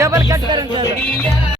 double cut currency